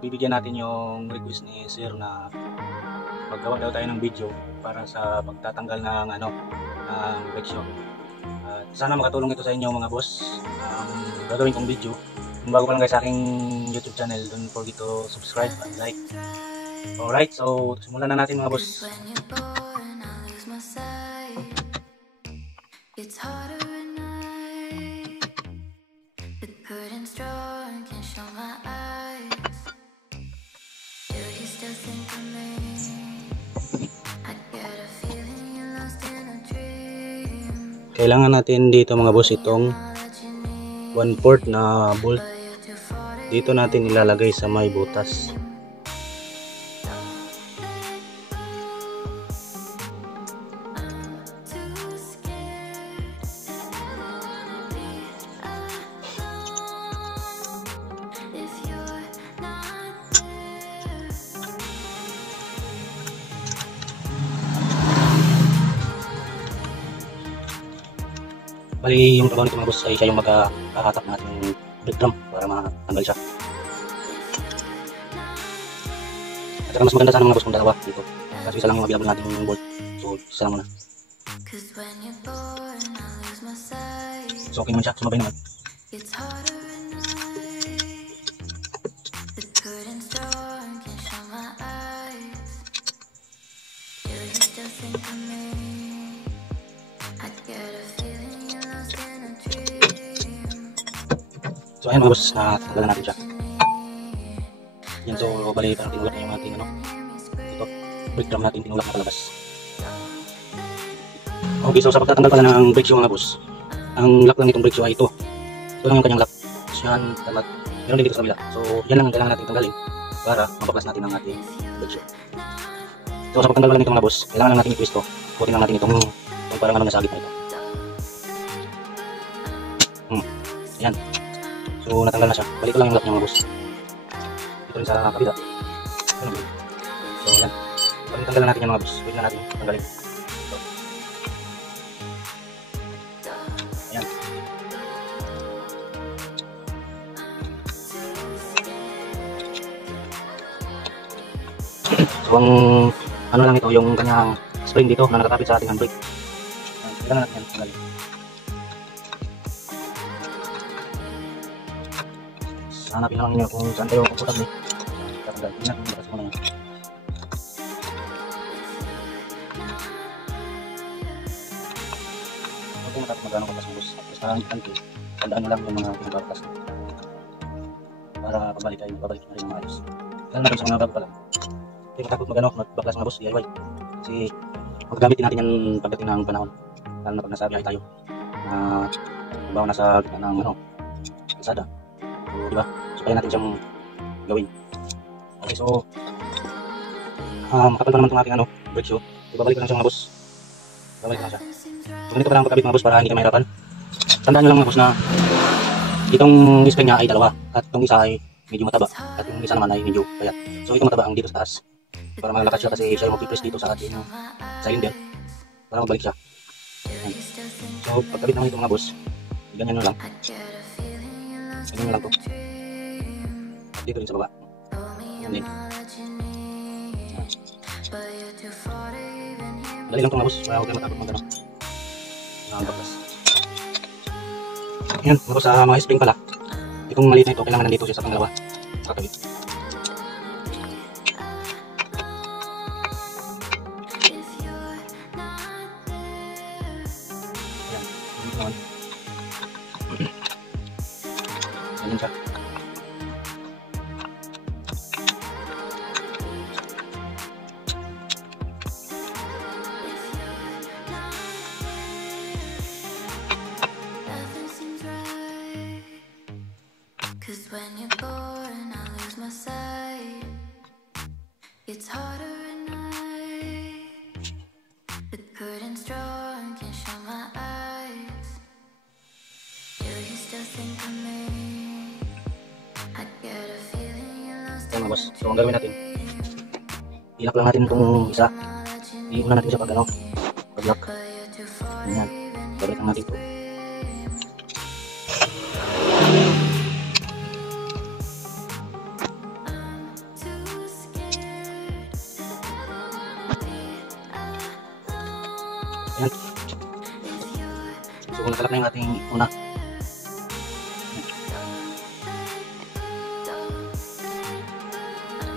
pagbibigyan natin yung request ni Sir na maggawa daw tayo ng video para sa pagtatanggal ng ng friction. At sana makatulong ito sa inyo mga boss. Gagawin kong video. Kung bago pa lang kayo sa aking YouTube channel, don't forget to subscribe and like. Alright, so simulan na natin mga boss. It's harder at night, but putting straw and can't show my eyes. Do you still think of me? I get a feeling you're lost in a dream. Kailangan natin dito mga boss itong 1/4 na bolt. Dito natin ilalagay sa may butas. Bali yung trabaho nito mga boss ay siya yung maghahatak ng ating brake drum para matanggal siya. At saka mas maganda sana mga boss kung dalawa dito. Kasi isa lang yung available natin yung bolt. So isa lang muna. So okay naman siya, sumabay naman. So ayan mga boss, natanggalan natin siya. Yan, so bali parang tinulak na yung ating ito, brake drum natin tinulak na palabas. Okay, so sa pagtatanggal pala ng brake shoe mga boss, ang lock lang nitong brake shoe ay ito. Ito lang yung kanyang lock. Yan, tamat. Meron din dito sa kabila. So yan lang ang kailangan natin tanggalin para mapaplas natin ang ating brake shoe. So sa pagtanggal pala nito mga boss, kailangan lang natin i-twist to. Putin lang natin itong parang nasagit na ito. Yan. So natanggal na siya. Balik ko lang yung lock niya mga boss. Ito rin sa kabila. So yan. Pag natanggal na natin yung mga boss, pwede na natin tanggalin. So. Yan. So ang ano lang ito, yung kanyang spring dito na nakakapit sa ating handbrake. Kailangan natin yan tanggalin. Hanapin lang niyo kung saan kayo komportable. Tatanggal. Tingnan kung lakas mo na yan. Huwag kung matapos magano kapas mo boss. Basta hanggang tandaan nyo lang yung mga pinagbabakas na. Para pabalik tayo, babalik na rin ng maayos. Lalo na rin sa mga bago pa lang. Hindi matakot magano, magbaklas mga boss, DIY. Kasi magagamitin natin yan pagdating ng panahon. Lalo na pag nasa biyahe tayo. Halimbawa nasa gitna ng kalsada. So, diba? So, kaya natin siyang gawin. Okay, so makapal pa naman itong aking brake shoe. Ibabalik ko lang siya mga boss. Ibabalik ko lang siya. So, ganito pa lang pagkabit mga boss para hindi ka mahirapan. Tandaan nyo lang mga boss na itong spring niya ay dalawa. At itong isa ay medyo mataba. At yung isa naman ay medyo payat. So, itong mataba ang dito sa taas. Para malakas siya kasi siya yung mag-press dito sa ating cylinder. Para magbalik siya. Ayan. So, pagkabit naman ito mga boss, ganyan nyo lang. Ganyan nyo lang to. Dito rin sa baba. Yan din. Dali lang ito mga boss. Huwag kayo matakot mag baklas. Yan. Tapos sa mga spring pala, itong maliit na ito, kailangan nandito siya sa pangalawa. Kakabit. Yan. Dito naman. Ganyan siya. Cause when you're gone, I lose my sight. It's harder at night, but putting straw and can't show my eyes. Do you still think of me? I get a feeling you're lost. Ayan mga boss, so ang gagawin natin, ilak lang natin itong isa. Iuna natin siya pag pag-lock. Ayan, balik lang natin ito. Ayan. So nakalak na yung ating una.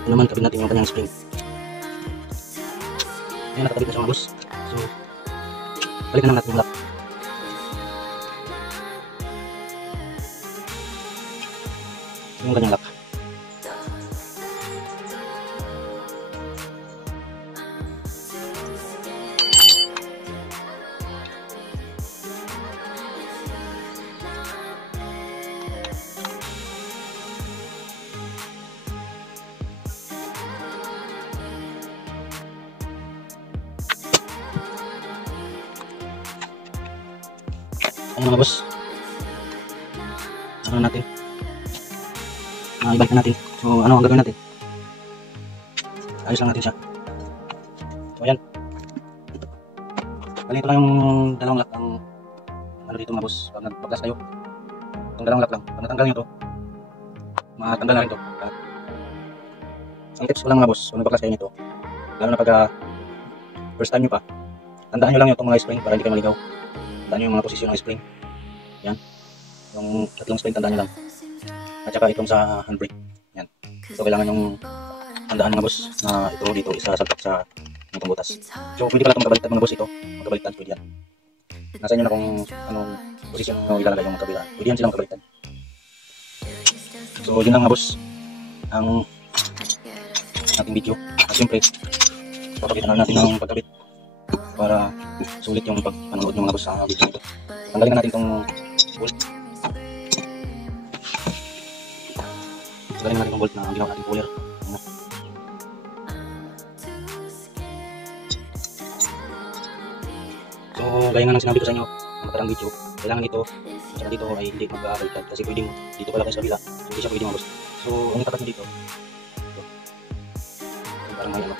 Ito naman, kabit natin yung kanyang spring. Ayan, nakakabit na siya mga boss. So balikan naman natin yung lock. Yung kanyang lock. Ayan mga boss. Ano natin? Ibalik na natin. So ano ang gagawin natin? Ayos lang natin siya. So ayan. Bali ito lang yung dalawang lock ang ano dito mga boss. Pag nagpaglas kayo, itong dalawang lock lang. Pag natanggal nyo ito, matanggal na rin ito. Ang tips ko lang mga boss, kung nagpaglas kayo nito, lalo na pag first time nyo pa, tandaan nyo lang yung itong mga spring para hindi kayo maligaw. Tandaan nyo yung mga posisyon ng spring. Yan. Yung tatlong spring tandaan nyo lang. At saka itong sa handbrake. Yan. So kailangan yung tandaan mga boss na ito dito isasalpak sa itong butas. So pwede pala itong magkabaliktad mga boss ito. Magkabaliktad pwede yan. Nasa inyo na kung anong posisyon nyo ilalagay yung magkabila. Pwede yan silang magkabaliktad. So yun lang mga boss ang ating video. At siyempre papakitan na natin ng pagkabit para sulit yung pag-panood nyo mga boss sa video nito. Tanggalin na natin itong bolt. Tanggalin na natin itong bolt na ginawa natin puller. So gaya nga ng sinabi ko sa inyo ng nakarang video, kailangan dito at dito ay hindi mag-baliktad kasi pwedeng dito pala kayo sa kabila, so hindi siya pwede mga boss. So ang itapat nyo dito, ito. So, parang may ano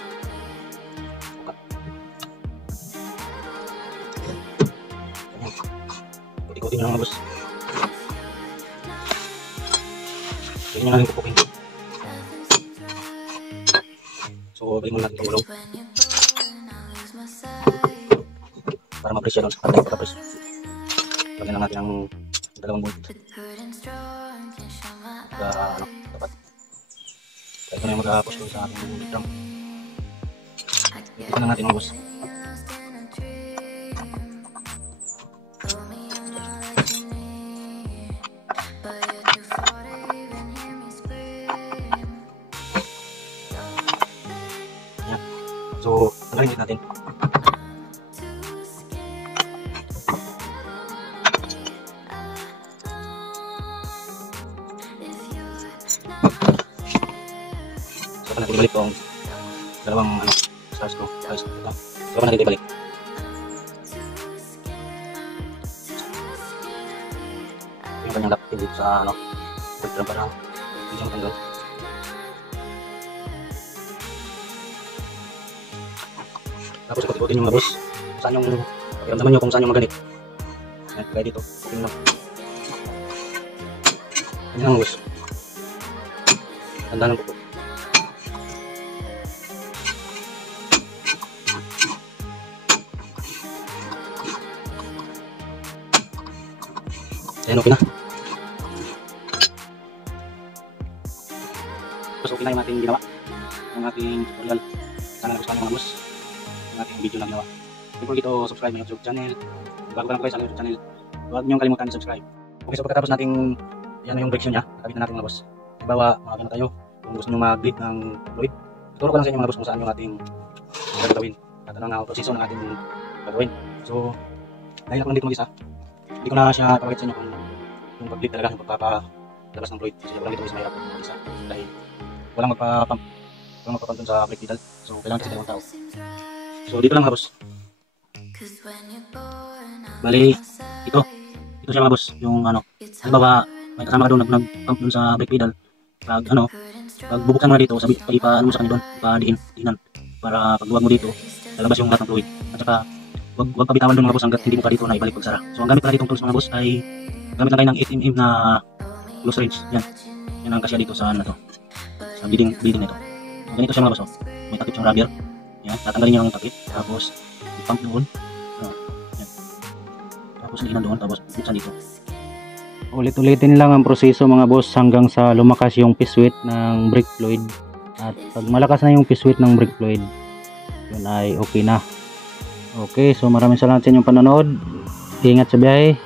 ikutin nyo lang mga boss. Pwede nyo lang pupukin. So balik muna natin itong gulong para ma-press siya doon sa partay para press. Lagyan lang natin ang dalawang bolt dapat kaya ito na yung mag-push doon sa ating bolt drum. Ito na natin mga boss. So, tanggalin natin. So, natin ibalik itong dalawang star screw. So, natin ibalik. Yung kanyang lock dito sa bolt drum para hindi siya matanggal. Tapos ikot-ikotin yung mga boss saan yung pakiramdaman nyo kung saan yung maganit. Ayan, kaya dito ikutin lang ganyan lang boss, tandaan lang po. Ayan, okay na. Tapos okay na yung ating ginawa, yung ating tutorial. Sana nagustuhan yung mga boss ang ating video na ginawa. Don't forget to subscribe my YouTube channel. Bago ka lang po kayo sa YouTube channel, huwag niyong kalimutan i-subscribe. Okay, so pagkatapos natin yan yung brake niya, nakabit na natin mga boss. Halimbawa, makakita tayo kung gusto nyo mag-bleed ng fluid. Ituro ko lang sa inyo mga boss kung saan yung ating gagawin at ano na proseso ng ating gagawin. So, dahil ako nandito mag-isa, hindi ko na siya pagkakit sa inyo kung yung pag-bleed talaga, yung pagpapalabas ng fluid. Kasi ako lang dito is mahirap mag-isa dahil walang magpapump dun sa brake pedal. So, kailangan kasi dalawang tao. So dito lang mga boss. Bali, ito siya mga boss, yung ano, halimbawa may kasama ka doon nag-pump doon sa brake pedal. Pag ano, pag bubuksan mo na dito, sabi ipa-ano mo sa kanya doon, ipa-diinan para pag buwag mo dito, lalabas yung lahat ng fluid. At saka wag pabitawan doon mga boss hangga't hindi mo pa dito na ibalik pagsara. So ang gamit pala ditong tools mga boss ay gamit lang kayo ng 8mm na close range. Yan ang kasya dito sa ano to, sa bleeding na ito. So, ganito siya mga boss, oh. May takip siyang rubber. Yan, tatanggalin niyo ang takip, tapos i-pump doon. Tapos linan doon, tapos buksan dito. Ulit-ulitin lang ang proseso mga boss hanggang sa lumakas yung piswit ng brake fluid. At pag malakas na yung piswit ng brake fluid, yun ay okay na. Okay, so maraming salamat sa inyong panonood. Ingat sa biyahe.